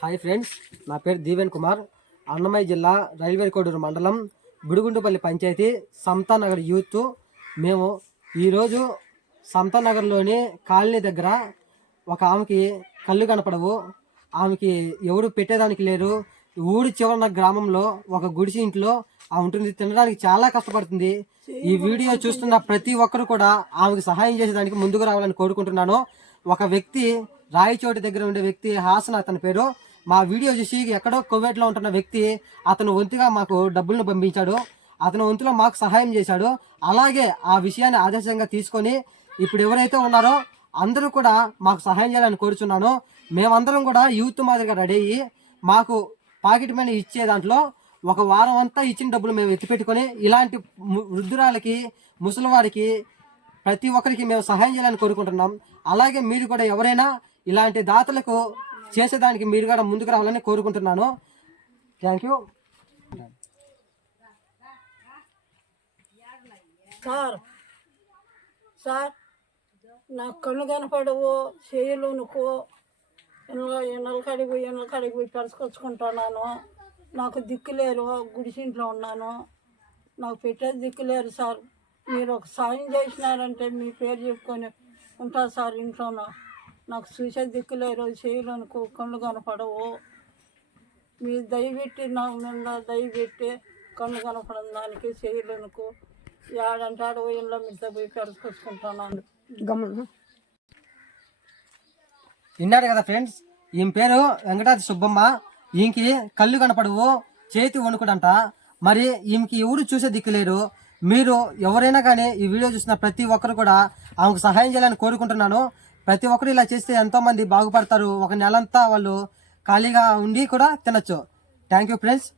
Hi friends, నా పేరు దీవెన్ కుమార్. అన్నమయ్య జిల్లా రైల్వే కోడూరు మండలం గుడిగుండుపల్లి పంచాయతీ సమతానగర్ యూత్. మేము ఈరోజు సమతానగర్లోని కాలనీ దగ్గర ఒక ఆమెకి కళ్ళు కనపడవు, ఆమెకి ఎవరు పెట్టేదానికి లేరు. ఊరి చివరన గ్రామంలో ఒక గుడిసి ఇంట్లో ఆమె ఉంటుంది. తినడానికి చాలా కష్టపడుతుంది. ఈ వీడియో చూస్తున్న ప్రతి ఒక్కరు కూడా ఆమెకు సహాయం చేసేదానికి ముందుకు రావాలని కోరుకుంటున్నాను. ఒక వ్యక్తి రాయచోటి దగ్గర ఉండే వ్యక్తి హాసన్ అతని పేరు. మా వీడియో చూసి ఎక్కడో కువైట్లో ఉంటున్న వ్యక్తి అతను వంతుగా మాకు డబ్బులను పంపించాడు. అతను వంతులో మాకు సహాయం చేశాడు. అలాగే ఆ విషయాన్ని ఆదర్శంగా తీసుకొని ఇప్పుడు ఎవరైతే ఉన్నారో అందరూ కూడా మాకు సహాయం చేయాలని కోరుచున్నాను. మేమందరం కూడా యూత్ మాదిరిగా రెడీ అయ్యి మాకు పాకెట్ మనీ ఇచ్చే దాంట్లో ఒక వారం అంతా ఇచ్చిన డబ్బులు మేము ఎత్తిపెట్టుకొని ఇలాంటి వృద్ధురాలకి, ముసలివాడికి, ప్రతి ఒక్కరికి మేము సహాయం చేయాలని కోరుకుంటున్నాం. అలాగే మీరు కూడా ఎవరైనా ఇలాంటి దాతలకు చేసేదానికి మీరు కూడా ముందుకు రావాలని కోరుకుంటున్నాను. Thank you. సార్ నాకు కళ్ళు కనపడవు, చేయులు నువ్వు ఎన్నెల కాడికి పోయి పెరుసుకొచ్చుకుంటున్నాను. నాకు దిక్కులేరు, గుడిసింట్లో ఉన్నాను. నాకు పెట్టేది దిక్కులేరు సార్. మీరు ఒక సాయం చేసినారంటే మీ పేరు చెప్పుకొని ఉంటా సార్. ఇంట్లోనూ నాకు చూసే దిక్కులేరు, చేయులకు కళ్ళు కనపడవు. మీరు దయపెట్టి నాకు నిన్న దయపెట్టి కళ్ళు కనపడని దానికి చేయులకు ఏడంటాడు ఇళ్ళ మీద పోయి పెరుసుకొచ్చుకుంటున్నాను. గమనం విన్నారు కదా ఫ్రెండ్స్, ఈమె పేరు వెంకటాద్రి సుబ్బమ్మ. ఈమెకి కళ్ళు కనపడవు, చేతి వణుకుడంట. మరి ఈమెకి ఎవరు చూసే దిక్కులేరు. మీరు ఎవరైనా కానీ ఈ వీడియో చూసిన ప్రతి ఒక్కరు కూడా ఆమెకు సహాయం చేయాలని కోరుకుంటున్నాను. ప్రతి ఒక్కరు ఇలా చేస్తే ఎంతోమంది బాగుపడతారు. ఒక నెలంతా వాళ్ళు ఖాళీగా ఉండి కూడా తినచ్చు. Thank you friends.